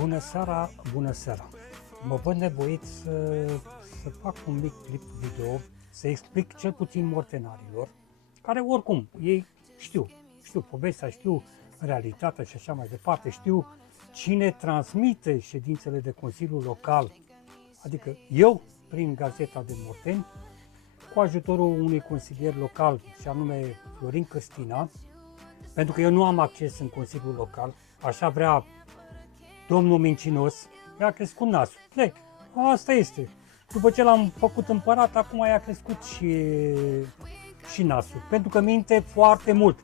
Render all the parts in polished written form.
Bună seara, bună seara! Mă văd nevoit să fac un mic clip video, să explic cel puțin mortenarilor, care oricum, ei știu povestea, știu realitatea și așa mai departe, știu cine transmite ședințele de Consiliu Local, adică eu, prin Gazeta de Morteni, cu ajutorul unui consilier local, și anume Florin Cârstina, pentru că eu nu am acces în Consiliul Local, așa vrea domnul mincinos, i-a crescut nasul. Asta este. După ce l-am făcut împărat, acum i-a crescut și nasul. Pentru că minte foarte mult.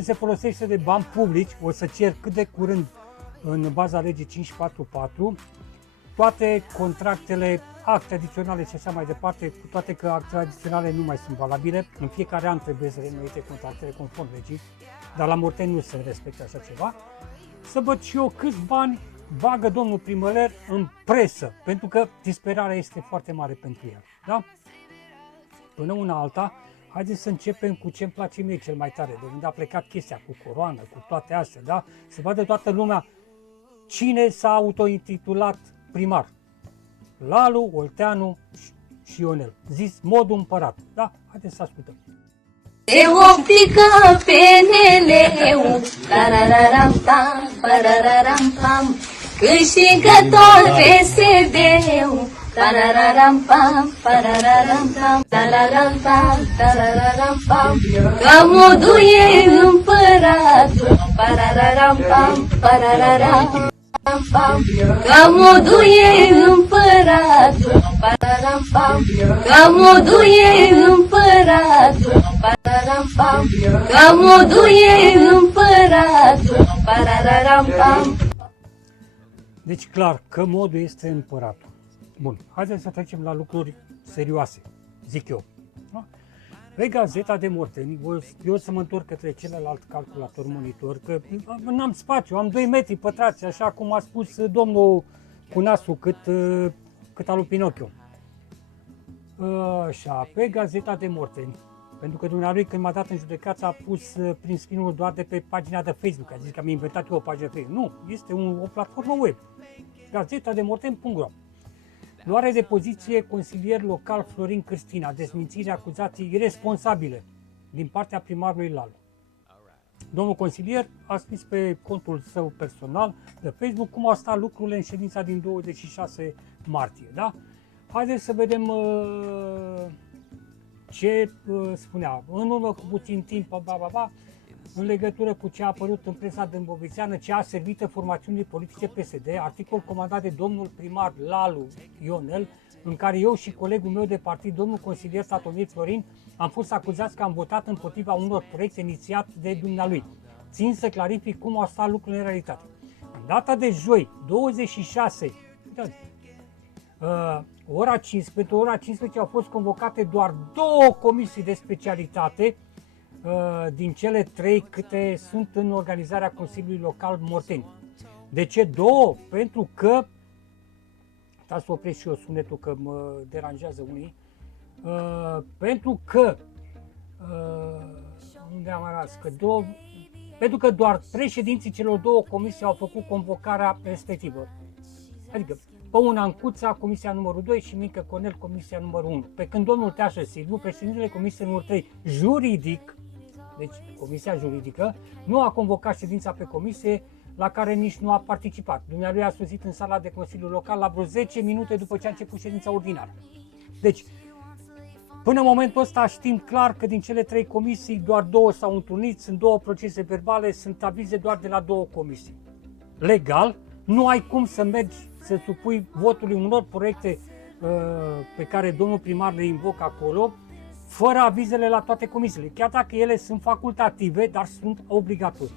Se folosește de bani publici, o să cer cât de curând în baza legii 544, toate contractele, acte adiționale și așa mai departe, cu toate că actele adiționale nu mai sunt valabile, în fiecare an trebuie să reînnoite contractele conform legii, dar la Morteni nu se respectă așa ceva, să văd și eu câți bani bagă domnul primărer în presă, pentru că disperarea este foarte mare pentru el. Da? Până una alta, haideți să începem cu ce îmi place mie cel mai tare, de unde a plecat chestia cu coroană, cu toate astea, da? Să vadă toată lumea cine s-a autointitulat primar. Lalu, Olteanu și Ionel, zis modul împărat. Da? Haideți să ascultăm. Se oplică PNL-ul, tarararam-pam, parararam-pam, câștigător PSD-ul, tarararam-pam, parararam-pam, tarararam-pam, tarararam-pam, că modul e împăratul, parararam-pam, parararam-pam, că modul e împăratul, parararam-pam, că modul e împăratul, parararam-pam, că modul e împăratul, parararam-pam. Deci clar că modul este împăratul. Bun, haideți să trecem la lucruri serioase, zic eu. Da? Pe Gazeta de Morteni, eu să mă întorc către celălalt calculator monitor, că n-am spațiu, am 2 metri pătrați, așa cum a spus domnul cu nasul cât al lui Pinocchio. Așa, pe Gazeta de Morteni, pentru că dumnealui când m-a dat în judecată a pus prin spinul doar de pe pagina de Facebook, a zis că am inventat eu o pagină de Facebook. Nu, este o platformă web, gazetademorteni.ro. Luare de poziție consilier local Florin Cârstina, dezmințire acuzației irresponsabile din partea primarului Lalu. Domnul consilier a scris pe contul său personal de Facebook cum au stat lucrurile în ședința din 26 martie. Da? Haideți să vedem ce spunea. În urmă cu puțin timp, în legătură cu ce a apărut în presa dâmbovițeană, ce a servită formațiunii politice PSD, articol comandat de domnul primar Lalu Ionel, în care eu și colegul meu de partid, domnul consilier Satomir Florin, am fost acuzați că am votat împotriva unor proiecte inițiat de dumnealui. Țin să clarific cum au stat lucrurile în realitate. În data de joi, 26, ora 15 au fost convocate doar 2 comisii de specialitate din cele 3 câte sunt în organizarea Consiliului Local Morteni. De ce 2? Pentru că, stați să opresc și eu sunetul că mă deranjează unii, pentru că, unde am rămas, pentru că doar președinții celor 2 comisii au făcut convocarea respectivă. Adică, Păun Ancuța, comisia numărul 2 și Mincă Cornel, comisia numărul 1. Pe când domnul Teașă Silviu, președintele comisiei numărul 3, juridic, deci comisia juridică, nu a convocat ședința pe comisie, la care nici nu a participat. Dumnealui a sosit în sala de Consiliu Local la vreo 10 minute după ce a început ședința ordinară. Deci, până în momentul ăsta știm clar că din cele 3 comisii doar 2 s-au întrunit, sunt 2 procese verbale, sunt avize doar de la 2 comisii. Legal, nu ai cum să mergi să supui votului unor proiecte pe care domnul primar le invocă acolo, fără avizele la toate comisiile, chiar dacă ele sunt facultative, dar sunt obligatorii.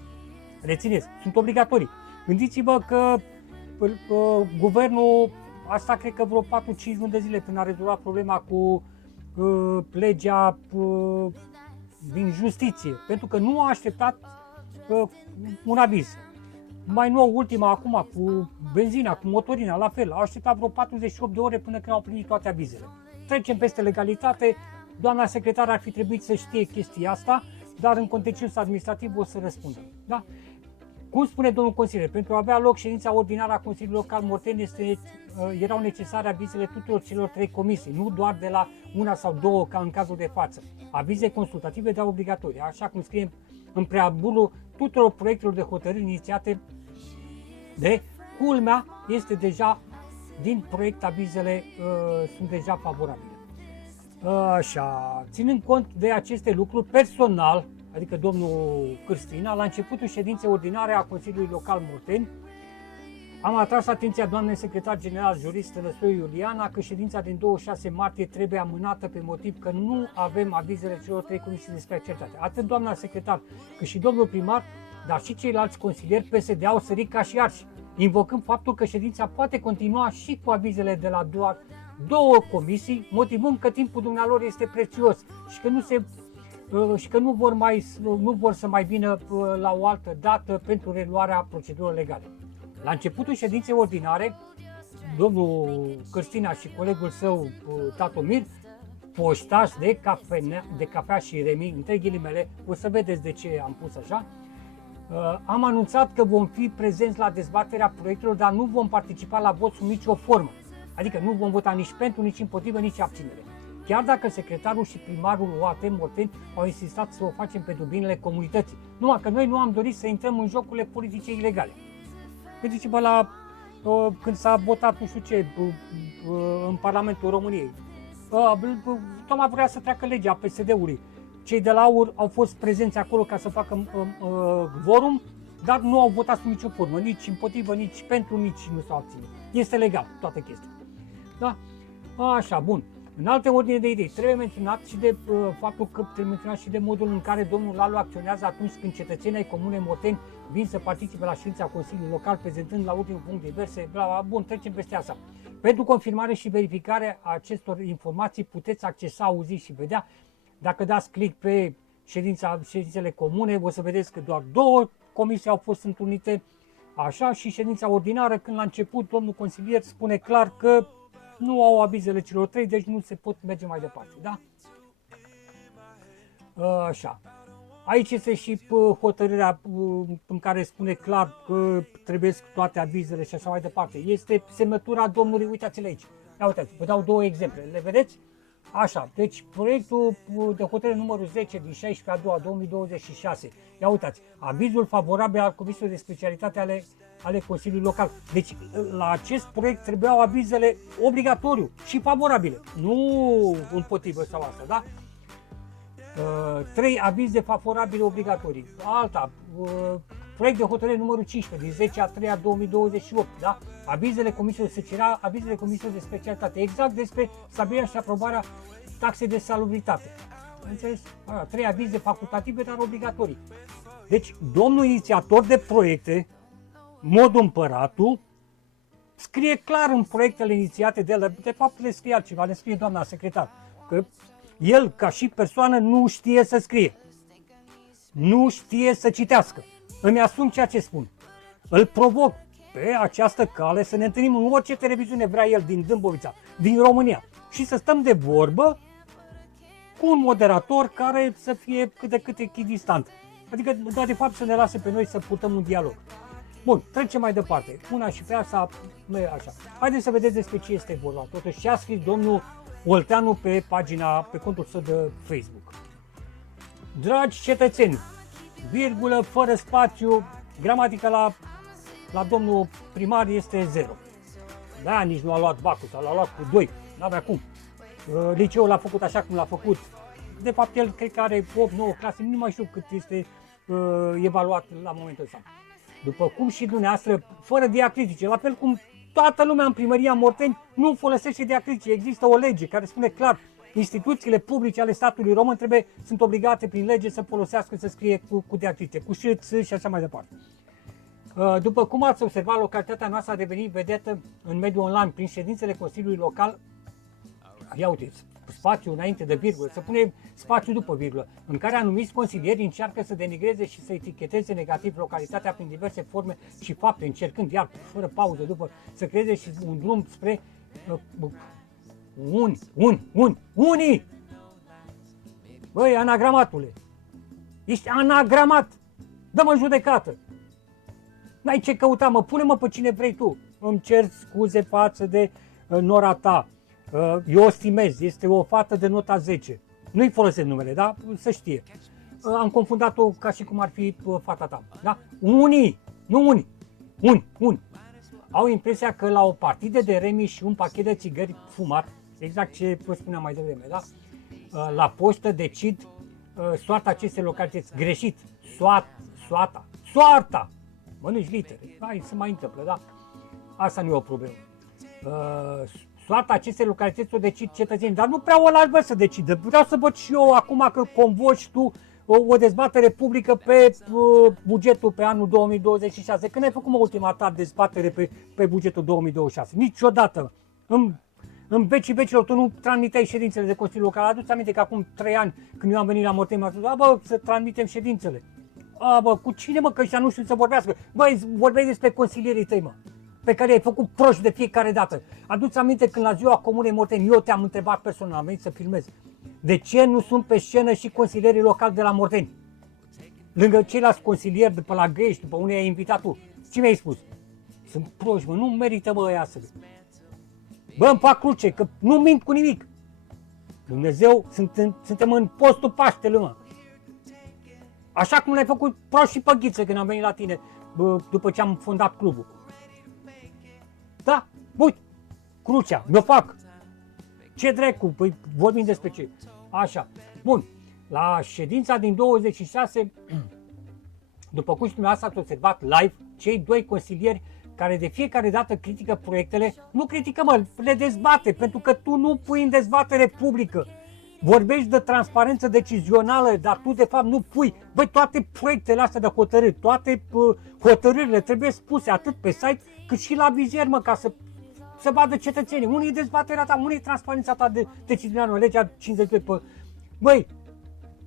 Rețineți, sunt obligatorii. Gândiți-vă că guvernul, asta cred că vreo 4-5 luni de zile până a rezolvat problema cu legea din justiție, pentru că nu a așteptat un aviz. Mai nou, ultima acum, cu benzina, cu motorina, la fel, au așteptat vreo 48 de ore până când au primit toate avizele. Trecem peste legalitate, doamna secretară ar fi trebuit să știe chestia asta, dar în contencios administrativ o să răspundă. Da? Cum spune domnul consilier, pentru a avea loc ședința ordinară a Consiliului Local Morteni erau necesare avizele tuturor celor 3 comisii, nu doar de la una sau două ca în cazul de față. Avize consultative, dar obligatorii, așa cum scrie în preambulul tuturor proiectelor de hotărâri inițiate de culmea este deja din proiect avizele sunt deja favorabile. Așa, ținând cont de aceste lucruri, personal, adică domnul Cârstina, la începutul ședinței ordinare a Consiliului Local Morteni, am atras atenția doamnei secretar general jurist Tănăstoiu Iuliana că ședința din 26 martie trebuie amânată pe motiv că nu avem avizele celor 3 comisii de specialitate. Atât doamna secretar cât și domnul primar, dar și ceilalți consilieri PSD au sărit ca și arși, invocând faptul că ședința poate continua și cu avizele de la doar 2 comisii, motivând că timpul dumnealor este prețios și că nu vor să mai vină la o altă dată pentru reluarea procedurilor legale. La începutul ședinței ordinare, domnul Cârstina și colegul său, Tatomir, poștași de cafea și remi, între ghilimele, o să vedeți de ce am pus așa, am anunțat că vom fi prezenți la dezbaterea proiectelor, dar nu vom participa la vot sub nicio formă. Adică nu vom vota nici pentru, nici împotrivă, nici abținere. Chiar dacă secretarul și primarul OAT Morteni au insistat să o facem pentru binele comunității. Numai că noi nu am dorit să intrăm în jocurile politice ilegale. Gândiți-vă când s-a votat nu știu ce în Parlamentul României. Tocmai vrea să treacă legea PSD-ului. Cei de la AUR au fost prezenți acolo ca să facă quorum, dar nu au votat sub nicio formă, nici împotrivă, nici pentru, nici nu s-au abținut. Este legal toată chestia. Da? Așa, bun. În alte ordine de idei, trebuie menționat și de faptul că trebuie menționat și de modul în care domnul Lalu acționează atunci când cetățenii ai Comunei Morteni vin să participe la ședința Consiliului Local, prezentând la ultimul punct diverse, bun, trecem peste asta. Pentru confirmare și verificare a acestor informații puteți accesa, auzi și vedea. Dacă dați click pe ședințele comune, o să vedeți că doar 2 comisii au fost întrunite, așa, și ședința ordinară, când la început domnul consilier spune clar că nu au avizele celor 3, deci nu se pot merge mai departe, da? Așa. Aici este și hotărârea în care spune clar că trebuie toate avizele și așa mai departe. Este semnătura domnului, uitați-le aici. Ia uitați, vă dau 2 exemple, le vedeți? Așa, deci proiectul de hotărâre numărul 10 din 16/2/2026. Ia uitați, avizul favorabil al Comisiei de Specialitate ale Consiliului Local. Deci la acest proiect trebuiau avizele obligatoriu și favorabile, nu împotrivă sau asta, da? 3 avize favorabile obligatorii. Alta, proiect de hotărâre numărul 15 din 10/3/2028, da? Avizele Comisiei de Specialitate, exact despre stabilirea și aprobarea taxei de salubritate. Înțeles? 3 avize facultative, dar obligatorii. Deci, domnul inițiator de proiecte, modul împăratul, scrie clar în proiectele inițiate de el, de fapt le scrie altceva, le scrie doamna secretar, că el, ca și persoană, nu știe să scrie. Nu știe să citească. Îmi asum ceea ce spun. Îl provoc pe această cale să ne întâlnim în orice televiziune vrea el din Dâmbovița, din România, și să stăm de vorbă cu un moderator care să fie cât de cât echidistant. Adică, dar de fapt să ne lase pe noi să purtăm un dialog. Bun, trecem mai departe. Una și pe asta, așa. Haideți să vedeți despre ce este vorba. Totuși, ce a scris domnul Olteanu pe contul său de Facebook. Dragi cetățeni, virgulă, fără spațiu, gramatica la domnul primar este 0. Da, nici nu a luat bacul, sau l-a luat cu 2, n-avea cum. Liceul l-a făcut așa cum l-a făcut. De fapt, el cred că are 8-9 clase, nu mai știu cât este evaluat la momentul ăsta. După cum și dumneavoastră, fără diacritice, la fel cum toată lumea în primăria Morteni nu folosește diacritice. Există o lege care spune clar, instituțiile publice ale statului român sunt obligate prin lege să folosească, să scrie cu diacritice, cu ș, ț și așa mai departe. După cum ați observat, localitatea noastră a devenit vedetă în mediul online prin ședințele Consiliului Local. Ia uite, spațiu înainte de virgulă, să punem spațiu după virgulă, în care anumiți consilieri încearcă să denigreze și să eticheteze negativ localitatea prin diverse forme și fapte, încercând iar, fără pauză după, să creeze și un drum spre unii! Băi, anagramatule! Ești anagramat! Dă-mă în judecată! N-ai ce căuta, mă, pune-mă pe cine vrei tu. Îmi cer scuze față de nora ta. Eu o stimez, este o fată de nota 10. Nu-i folosesc numele, da? Să știe. Am confundat-o ca și cum ar fi fata ta, da? Unii, au impresia că la o partidă de remi și un pachet de țigări fumat, exact ce vă spuneam mai devreme, da? La poștă decid soarta acestei localități. Greșit. Soarta. Mănânci litere. Hai, se mai întâmplă, da? Asta nu e o problemă. Soarta acestei localități o decid cetățenii, dar nu prea o lași, bă, să decidă. Vreau să văd și eu acum că convoci tu o dezbatere publică pe bugetul pe anul 2026. Când ai făcut, mă, ultima ta dezbatere pe bugetul 2026? Niciodată. În vecii vecilor, tu nu transmiteai ședințele de Consiliul Local. Aduți aminte că acum 3 ani, când eu am venit la Morteni, m-a spus, bă, să transmitem ședințele. Bă, cu cine, mă, că ăștia nu știu să vorbească? Băi, vorbeai despre consilierii tăi, mă, pe care ai făcut proști de fiecare dată. Aduți aminte când la ziua Comunei Morteni, eu te-am întrebat personal, am venit să filmez. De ce nu sunt pe scenă și consilierii locali de la Morteni? Lângă ceilalți consilieri de pe la Găiești, după unde ai invitat tu. Ce mi-ai spus? Sunt proști, mă, nu merită, bă, ăia să... Bă, îmi fac cruce, că nu mint cu nimic. Dumnezeu, suntem în postul Paștelui, mă. Așa cum l-ai făcut prost și pe Ghiță când am venit la tine, după ce am fondat clubul. Da, uite, crucea, mi-o fac. Ce dracu, păi vorbim despre ce. Așa, bun, la ședința din 26, după cum și dumneavoastră ați observat live, cei doi consilieri care de fiecare dată critică proiectele, nu critică, mă, le dezbate, pentru că tu nu pui în dezbatere publică. Vorbești de transparență decizională, dar tu de fapt nu pui. Băi, toate proiectele astea de hotărâri, toate hotărârile trebuie spuse atât pe site cât și la vizier, mă, ca să vadă cetățenii. Unii e dezbaterea ta, unii e transparența ta de decizională, legea 52 pe... Băi,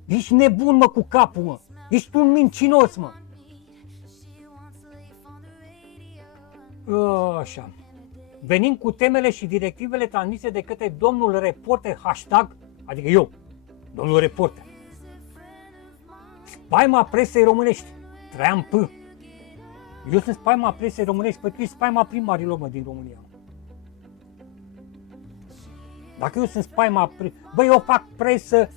ești nebun, mă, cu capul, mă. Ești un mincinos, mă. Așa. Venim cu temele și directivele transmise de către domnul reporter, hashtag, adică eu, domnul reporter. Spaima presei românești, Traian P. Eu sunt spaima presei românești, pentru că e spaima primarilor, mă, din România. Dacă eu sunt spaima, bă, eu fac presă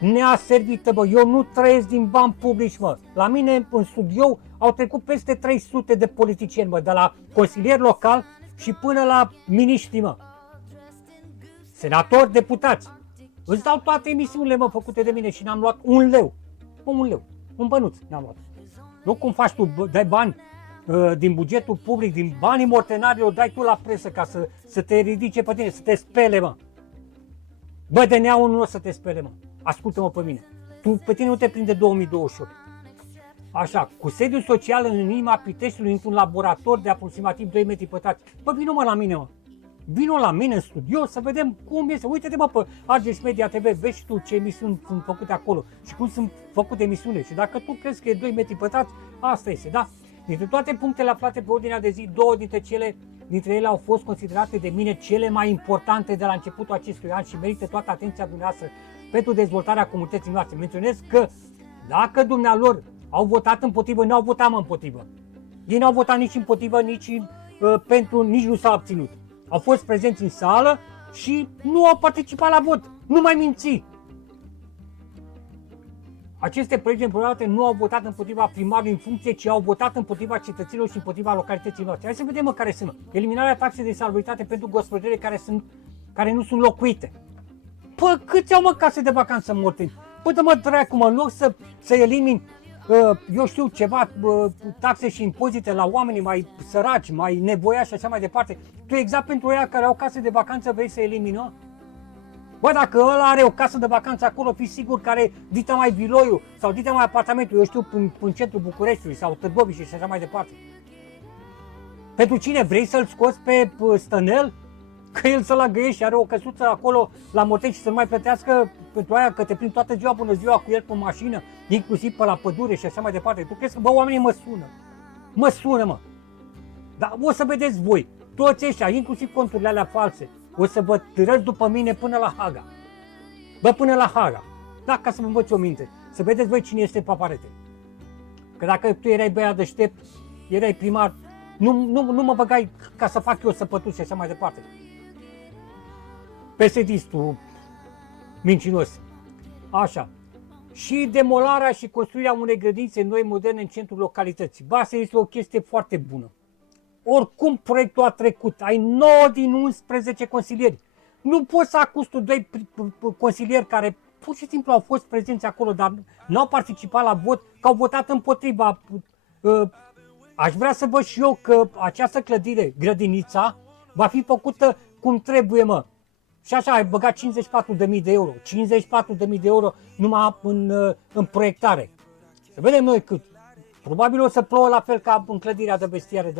neaservită, bă, eu nu trăiesc din bani publici, mă. La mine, în studio, au trecut peste 300 de politicieni, mă, de la consilier local și până la miniștri, mă. Senatori, deputați. Îți dau toate emisiunile, mă, făcute de mine și n-am luat un leu. Un bănuț n-am luat. Nu cum faci tu, dai bani din bugetul public, din banii mortenarilor, dai tu la presă ca să te ridice pe tine, să te spele, mă. Bă, DNA-ul nu o să te spele, mă. Ascultă-mă pe mine. Pe tine nu te prinde 2028. Așa, cu sediu social în inima Piteștiului, într-un laborator de aproximativ 2 metri pătrați. Bă, vină, mă, la mine, mă. Vino la mine în studio să vedem cum este. Uite-te, mă, pe Argeș Media TV, vezi tu ce emisiuni sunt făcute acolo și cum sunt făcute emisiunile. Și dacă tu crezi că e 2 metri pătrați, asta este, da? Dintre toate punctele aflate pe ordinea de zi, două dintre ele au fost considerate de mine cele mai importante de la începutul acestui an și merită toată atenția dumneavoastră pentru dezvoltarea comunității noastre. Menționez că dacă dumnealor au votat împotrivă, nu au votat, mă, împotrivă. Ei nu au votat nici împotrivă, nici pentru, nici nu s-au abținut. Au fost prezenți în sală și nu au participat la vot. Nu mai minți! Aceste proiecte împreunate nu au votat împotriva primarului în funcție, ci au votat împotriva cetățenilor și împotriva localității noastre. Hai să vedem, mă, care sunt. Eliminarea taxei de salubritate pentru gospodările care nu sunt locuite. Păi, câți au, mă, case de vacanță în Morteni? Păi, dă-mă dracu, mă, în loc să elimini, eu știu, ceva taxe și impozite la oamenii mai săraci, mai nevoiași și așa mai departe, tu exact pentru ăia care au case de vacanță vrei să elimini, nu? Bă, dacă ăla are o casă de vacanță acolo, fi sigur că are dita mai viloiul sau dita mai apartamentul, eu știu, în centrul Bucureștiului sau Târgoviște și așa mai departe. Pentru cine vrei să-l scoți pe Stănel? Că el să-l Găiești și are o căsuță acolo la Morteni și să nu mai plătească pentru aia că te prind toată ziua bună ziua cu el pe mașină, inclusiv pe la pădure și așa mai departe. Tu crezi că, bă, oamenii mă sună? Mă sună, mă. Dar o să vedeți voi, toți ăștia, inclusiv conturile alea false, o să vă târăți după mine până la Haga. Bă, până la Haga. Da, ca să vă învăț o minte. Să vedeți voi cine este Paparete. Că dacă tu erai băiat deștept, erai primar, nu mă băgai ca să fac eu săpătuși și așa mai departe. PSD-istul mincinos. Așa. Și demolarea și construirea unei grădinițe noi moderne în centrul localității. Ba, asta este o chestie foarte bună. Oricum proiectul a trecut, ai 9 din 11 consilieri. Nu poți să acuzi tu 2 consilieri care pur și simplu au fost prezenți acolo, dar nu au participat la vot, că au votat împotriva. Aș vrea să văd și eu că această clădire, grădinița, va fi făcută cum trebuie, mă. Și așa ai băgat 54.000 de euro. 54.000 de euro numai în proiectare. Să vedem noi cât. Probabil o să plouă la fel ca în clădirea de vestiare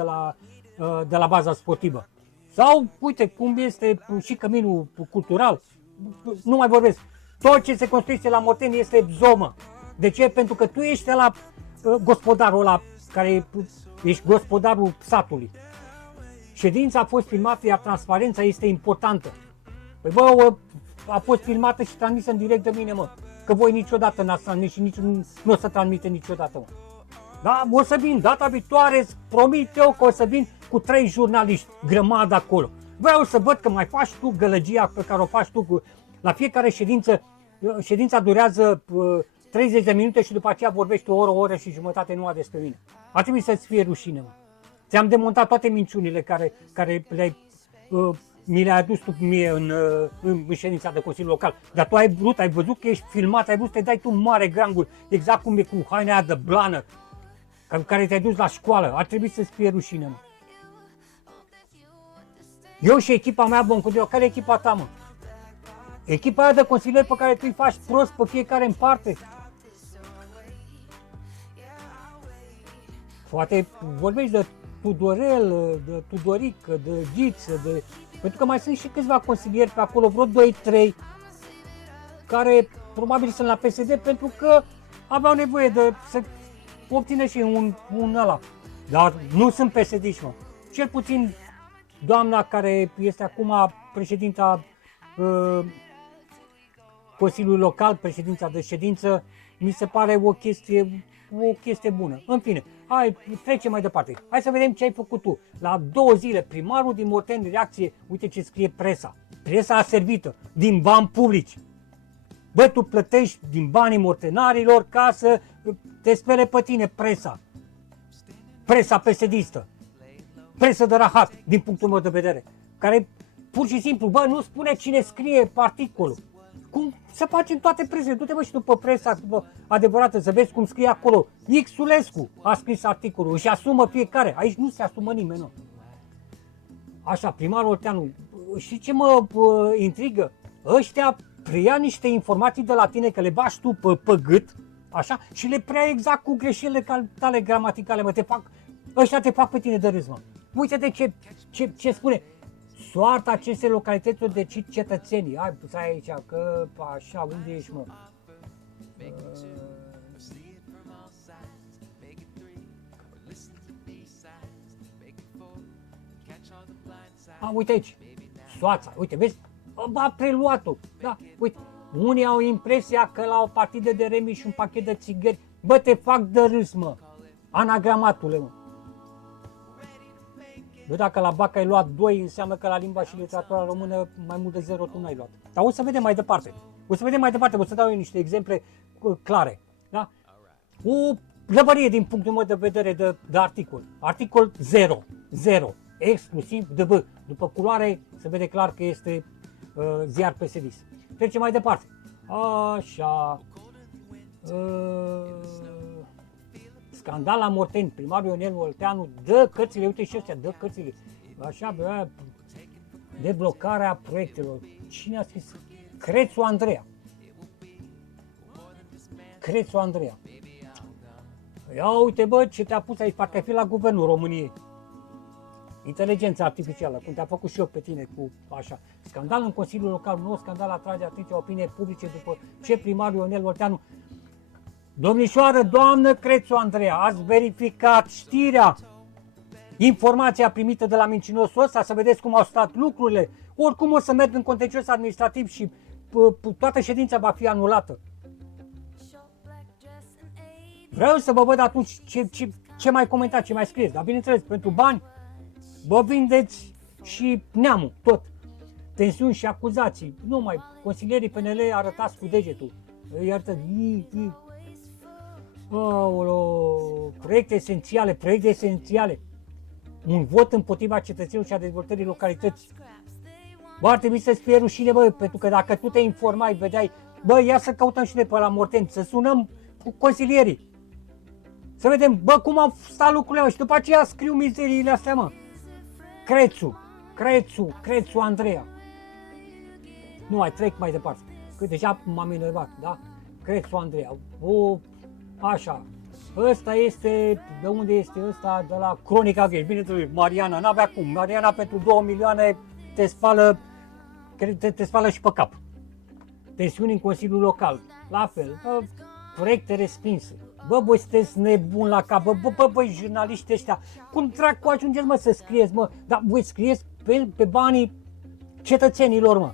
de la baza sportivă. Sau, uite, cum este și căminul cultural. Nu mai vorbesc. Tot ce se construiește la Morteni este zomă. De ce? Pentru că tu ești la gospodarul ăla, care ești gospodarul satului. Ședința a fost filmată, iar transparența este importantă. Păi bă, a fost filmată și transmisă în direct de mine, mă. Că voi niciodată n-ați transmis și nici nu o să transmite niciodată, mă. Da, o să vin data viitoare, îți promit eu că o să vin cu 3 jurnaliști, grămadă acolo. Vreau să văd că mai faci tu gălăgia pe care o faci tu la fiecare ședință. Ședința durează 30 de minute și după aceea vorbești o oră și jumătate numai despre mine. Ar trebui să-ți fie rușine, mă. Ți-am demontat toate minciunile care mi le-ai adus tu mie în ședința de Consiliu Local. Dar tu ai văzut că ești filmat, ai vrut să te dai tu mare grangul, exact cum e cu haina aia de blană, care te-ai dus la școală. Ar trebui să-ți fie rușine, mă. Eu și echipa mea vom continua. Care e echipa ta, mă? Echipa aia de consilieri pe care tu îi faci prost pe fiecare în parte. Poate vorbești de Tudorel, de Tudorică, de Ghiță, pentru că mai sunt și câțiva consilieri pe acolo, vreo 2-3, care probabil sunt la PSD pentru că aveau nevoie să obțină și un ăla. Dar nu sunt PSD-ști, mă. Cel puțin doamna care este acum președinta Consiliului Local, președința de ședință, mi se pare o chestie bună. În fine, hai, trecem mai departe. Hai să vedem ce ai făcut tu. La 2 zile, primarul din Morteni, reacție, uite ce scrie presa. Presa aservită, din bani publici. Bă, tu plătești din banii mortenarilor ca să te spere pe tine presa. Presa PSD-istă. Presă de rahat, din punctul meu de vedere. Care pur și simplu, bă, nu spune cine scrie articolul. Cum să facem toate presele? Du-te, bă, și după presa adevărată, să vezi cum scrie acolo. Xulescu a scris articolul, își asumă fiecare. Aici nu se asumă nimeni, nu. Așa, primarul Olteanu, și ce mă intrigă? Ăștia preia niște informații de la tine, că le bași tu pe gât, așa, și le preia exact cu greșelile tale gramaticale, mă, ăștia te fac pe tine de râs, mă. Uite de ce spune. Soarta acestei localități o decid cetățenii. Hai, stai aici, că așa, unde ești, mă? Uite aici, Soața, uite, vezi? A preluat-o, da, uite. Unii au impresia că la o partidă de remi și un pachet de țigări, bă, te fac de râs, mă. Anagramatule, mă. Bă, dacă la BAC ai luat 2, înseamnă că la limba și literatura română mai mult de 0 tu n-ai luat. Dar o să vedem mai departe. O să dau eu niște exemple clare. Da? O lăbărie din punctul meu de vedere de articol. Articol 0. Exclusiv de B. După culoare se vede clar că este ziar PSD. Trecem mai departe. Așa. Scandal la Morteni, primarul Ionel Olteanu dă cărțile, uite și ăstea, dă cărțile, așa, bă, deblocarea proiectelor. Cine a scris? Crețu Andreea. Ia uite, bă, ce te-a pus aici, parcă ai fi la Guvernul României. Inteligența artificială, cum te-a făcut și eu pe tine cu așa. Scandal în Consiliul Local, nou scandal atrage atenția opiniei publice după ce primarul Ionel Olteanu. Domnișoară, doamnă Crețu Andreea, ați verificat știrea, informația primită de la mincinosul ăsta, să vedeți cum au stat lucrurile. Oricum o să merg în contencios administrativ și toată ședința va fi anulată. Vreau să vă văd atunci ce mai comentați, ce mai scrieți. Dar bineînțeles, pentru bani, vă vindeți și neamul, tot. Tensiuni și acuzații. Nu mai, consilierii PNL arătați cu degetul. Iartă, proiecte esențiale. Un vot împotriva cetățenilor și a dezvoltării localității. Bă, ar trebui să-ți fie rușine, bă, pentru că dacă tu te informai, vedeai, bă, ia să căutăm și de pe la Morteni, să sunăm cu consilierii. Să vedem, bă, cum au stat lucrurile, mă, și după aceea scriu mizeriile astea, mă. Crețu, Andreea. Nu mai trec mai departe, că deja m-am enervat, da? Crețu, Andreea. O, așa. Ăsta este, de unde este ăsta? De la Cronica Gay. Bineînțeles, Mariana, n-avea cum. Mariana pentru 2 milioane te spală și pe cap. Tensiuni în Consiliul Local. La fel, proiecte respinse. Bă, voi sunteți nebuni la cap, băi, jurnaliști ăștia, cum dracu ajungeți, mă, să scrieți, mă, dar voi scrieți pe banii cetățenilor, mă.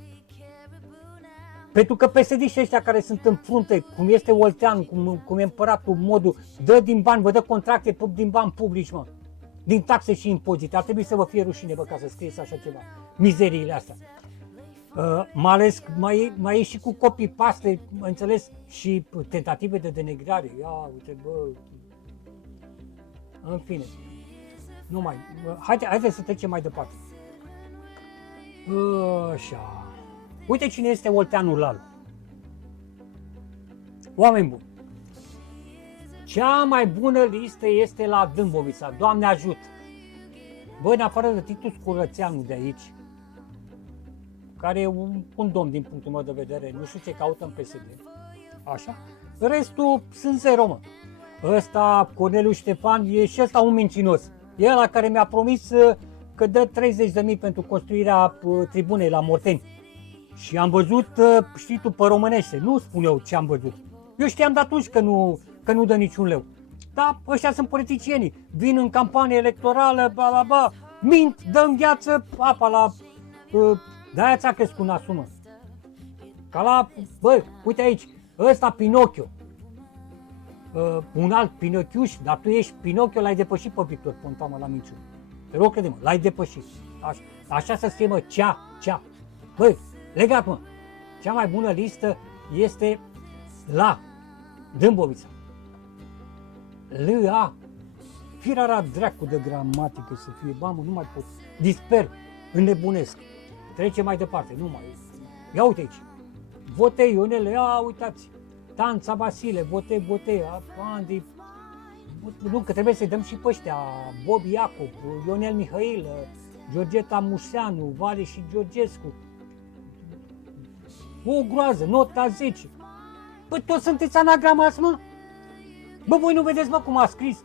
Pentru că PSD-știi ăștia care sunt în frunte, cum este Olteanu, cum e împăratul Modul, dă din bani, vă dă contracte din bani publici, mă, din taxe și impozite. Ar trebui să vă fie rușine, bă, ca să scrieți așa ceva, mizeriile astea. Mai ales, mai e și cu copy-paste, înțeles, și tentative de denigrare. Ia, uite, bă, în fine, nu mai, haide să trecem mai departe. Așa. Uite cine este Olteanu Lalu. Oameni buni, cea mai bună listă este la Dâmbovița, Doamne ajută. Bă, în afară de Titus Curățeanu de aici, care e un domn din punctul meu de vedere, nu știu ce caută în PSD, așa, restul sunt zero, mă. Ăsta, Corneliu Ștefan, e și ăsta un mincinos. E ăla care mi-a promis că dă 30.000 pentru construirea tribunei la Morteni. Și am văzut, știi tu, pe românește, nu spun eu ce am văzut. Eu știam de atunci că nu dă niciun leu. Dar ăștia sunt politicienii, vin în campanie electorală, mint, dă în gheață apa la... De-aia ți-a crescut nasul, mă. Ca la, bă, uite aici, ăsta Pinocchio. Un alt Pinocchiuș, dar tu ești Pinocchio, l-ai depășit pe Victor Ponta, mă, la minciună. Te rog, crede-mă, l-ai depășit. Așa să scrie, mă, cea. Băi, legat, mă, cea mai bună listă este la Dâmbovița. L-A. Firara dracu de gramatică să fie, mamă, nu mai pot. Disper, înnebunesc. Trece mai departe, nu mai. Ia uite aici. Votei, Ionele, uitați. Tanța Vasile, Votei, Andi. Nu, că trebuie să-i dăm și pe ăștia. Bobi Iacob, Ionel Mihail, Georgeta Mușeanu, Vale și Georgescu. O groază, nota 10. Bă, toți sunteți anagramați, mă? Bă, voi nu vedeți, mă, cum a scris?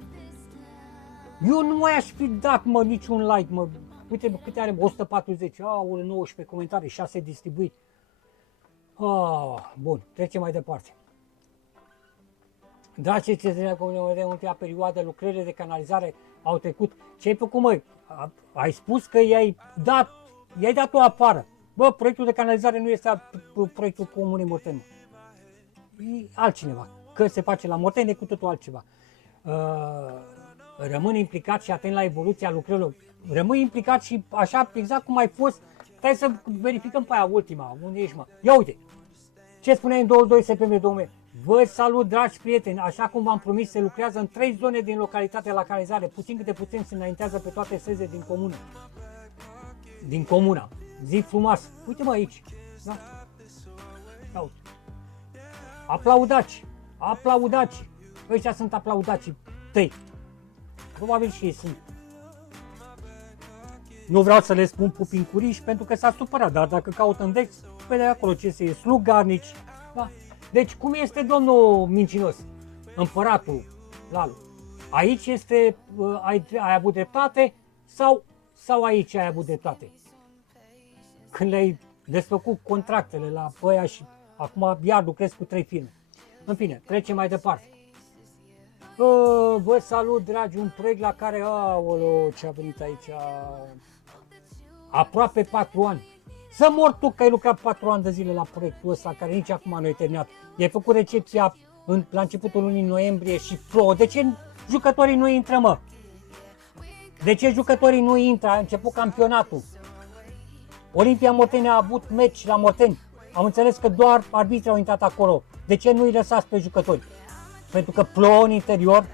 Eu nu mai aș fi dat, mă, niciun like, mă. Uite, bă, câte are? 140, 19 comentarii, 6 distribuit. Bun, trecem mai departe. Dragi cetățeni, în ultima perioadă, lucrările de canalizare au trecut. Ce ai făcut, măi? Ai spus că i-ai dat-o afară. Bă, proiectul de canalizare nu este proiectul Comunei Morteni. E altcineva. Că se face la Morteni, e cu totul altceva. Rămân implicat și atent la evoluția lucrărilor. Rămâi implicat și așa, exact cum ai fost. Stai să verificăm pe aia ultima. Unde ești, mă? Ia uite. Ce spuneai în 22 septembrie 2000? Vă salut, dragi prieteni. Așa cum v-am promis, se lucrează în 3 zone din localitatea la canalizare. Puțin câte puțin se înaintează pe toate străzile din comună. Din comuna. Zi frumoasă. Uite-mă aici. Da? Ia uite. Aplaudați. Ăștia sunt aplaudații tăi. Probabil și ei sunt. Nu vreau să le spun pupincuriși pentru că s-a supărat, dar dacă caută în Dex, pe de acolo ce se e, slugarnici. Da? Deci cum este domnul mincinos? Împăratul Lalu. Aici este, ai avut dreptate sau aici ai avut dreptate? Când le-ai desfăcut contractele la ăia și acum iar lucrezi cu 3 firme. În fine, trecem mai departe. Vă salut, dragi, un proiect la care, aoleo, ce a venit aici, aproape 4 ani. Să mor tu că ai lucrat 4 ani de zile la proiectul ăsta, care nici acum nu e terminat. I-ai făcut recepția la începutul lunii noiembrie și plouă. De ce jucătorii nu intră, mă? De ce jucătorii nu intră? A început campionatul. Olimpia Morteni a avut meci la Morteni. Am înțeles că doar arbitrii au intrat acolo. De ce nu-i lăsați pe jucători? Pentru că plouă în interior.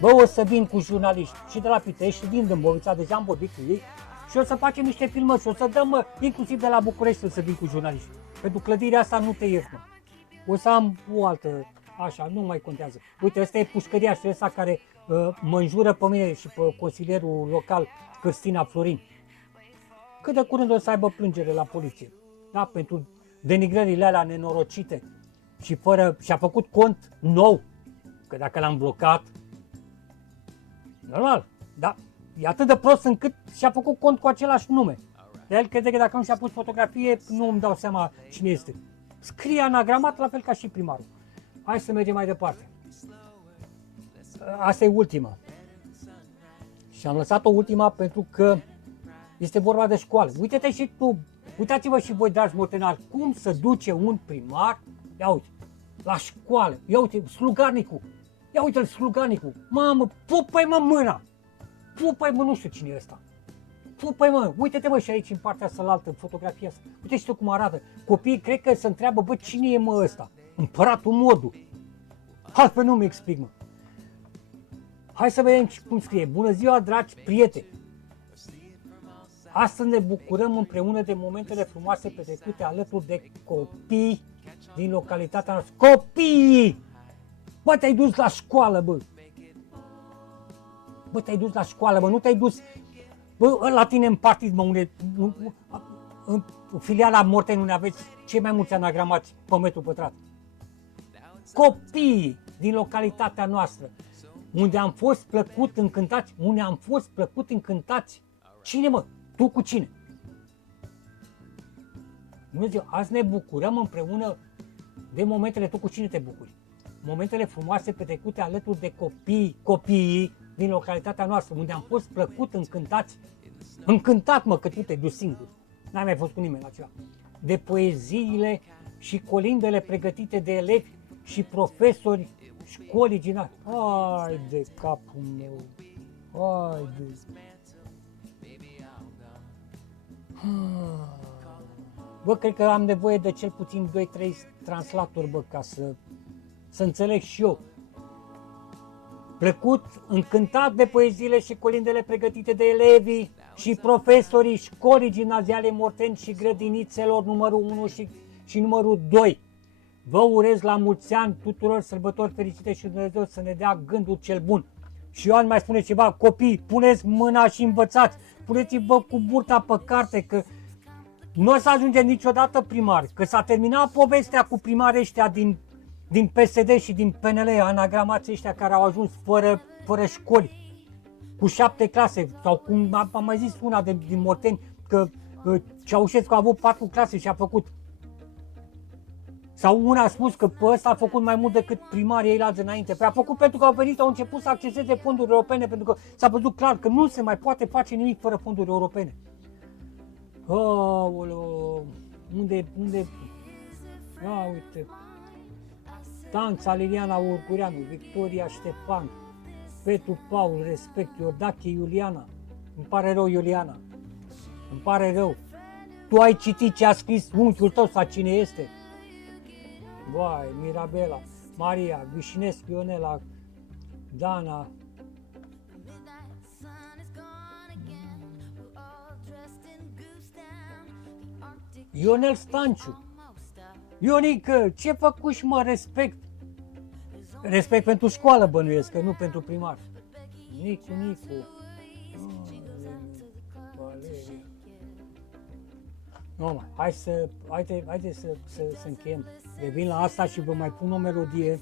Bă, o să vin cu jurnaliști și de la Pitești și din Dâmbovița, deja am vorbit cu ei și o să facem niște filmări și o să dăm, mă, inclusiv de la București, o să vin cu jurnaliști. Pentru clădirea asta nu te iert, mă. O să am o altă, așa, nu mai contează. Uite, ăsta e pușcăria și ăsta care mă înjură pe mine și pe consilierul local, Cristina Florin. Cât de curând o să aibă plângere la poliție, da, pentru denigrările alea nenorocite și fără, și-a făcut cont nou, că dacă l-am blocat, normal, da, e atât de prost încât și-a făcut cont cu același nume. El crede că dacă nu și-a pus fotografie, nu îmi dau seama cine este. Scrie anagramat la fel ca și primarul. Hai să mergem mai departe. Asta e ultima. Și am lăsat-o ultima pentru că este vorba de școală. Uite-te și tu, uitați-vă și voi, dragi mortenari, cum se duce un primar, ia uite, la școală, ia uite, slugarnicul, ia uite-l slugarnicul, mamă, pupă-i mă mâna, pupă-i mă, nu știu cine e ăsta, pupă-i mă, uite-te mă și aici în partea asta la altă, în fotografia asta, uite și tu cum arată, copiii cred că se întreabă, bă, cine e mă ăsta, împăratul modul, altfel nu mi explic, mă. Hai să vedem cum scrie. Bună ziua, dragi prieteni! Astăzi ne bucurăm împreună de momentele frumoase petrecute alături de copii din localitatea noastră. Copiii! Bă, te-ai dus la școală, bă! Bă, te-ai dus la școală, bă, nu te-ai dus... Bă, la tine în partid, mă, unde... În filiala Morteni, unde aveți cei mai mulți anagramați pe metru pătrat. Copiii din localitatea noastră, unde am fost plăcut încântați, Cine, mă? Tu cu cine? Dumnezeu, azi ne bucurăm împreună de momentele, tu cu cine te bucuri? Momentele frumoase petrecute alături de copiii din localitatea noastră, unde am fost plăcut încântați. Încântat, mă, că tu te duci singur. N-ai mai fost cu nimeni la ceva. De poeziile și colindele pregătite de elevi și profesori școlii ginari. Hai de capul meu, hai de... Bă, cred că am nevoie de cel puțin 2-3 translatori, bă, ca să înțeleg și eu. Plăcut, încântat de poeziile și colindele pregătite de elevii și profesorii școlii gimnaziale Morteni și grădinițelor numărul 1 și numărul 2. Vă urez la mulți ani tuturor sărbători fericite și Dumnezeu să ne dea gândul cel bun. Și Ioan mai spune ceva, copii, puneți mâna și învățați, puneți-vă cu burta pe carte, că nu o să ajungem niciodată primari, că s-a terminat povestea cu primarii ăștia din PSD și din PNL, anagramații ăștia care au ajuns fără școli, cu 7 clase, sau cum am mai zis una din Morteni, că Ceaușescu a avut 4 clase și a făcut. Sau una a spus că pe ăsta a făcut mai mult decât primarii ei la înainte. Păi a făcut pentru că au venit, au început să acceseze fonduri europene, pentru că s-a văzut clar că nu se mai poate face nimic fără fonduri europene. Aoleo, unde? Ia uite. Tanța Liliana Urgureanu, Victoria Ștefan, Petru Paul, respect, Iordache Iuliana. Îmi pare rău, Iuliana. Îmi pare rău. Tu ai citit ce a scris unchiul tău sau cine este? Vai, Mirabela, Maria, Vișinescu, Ionela, Dana. Ionel Stanciu. Ionică, ce făcuși, mă, respect? Respect pentru școală, bănuiesc, că nu pentru primar. Nicu. No, haide să încheiem. Revin la asta și vă mai pun o melodie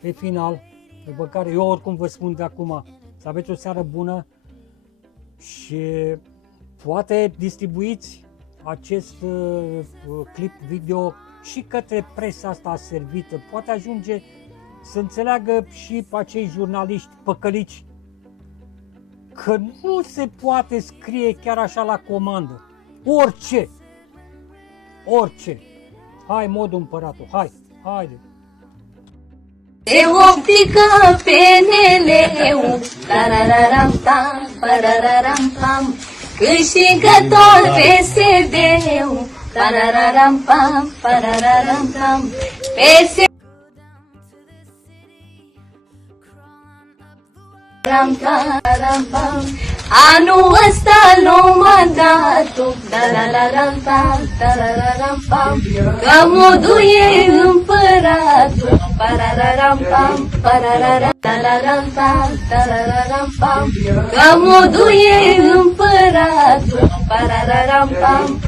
pe final, după care eu oricum vă spun de acum să aveți o seară bună și poate distribuiți acest clip video și către presa asta servită. Poate ajunge să înțeleagă și pe acei jurnaliști păcălici că nu se poate scrie chiar așa la comandă. Orice. Hai, modul împăratul, haide. de optică PNL-ul, tarararam tam, parararam pam, câștigător PSD-ul, tarararam pam, parararam pam, PSD ram pam, anul ăsta luăm mandatul, tarararam pam, că modul e împăratul, parararam pam, tarararam pam, că modul e împăratul, parararam pam,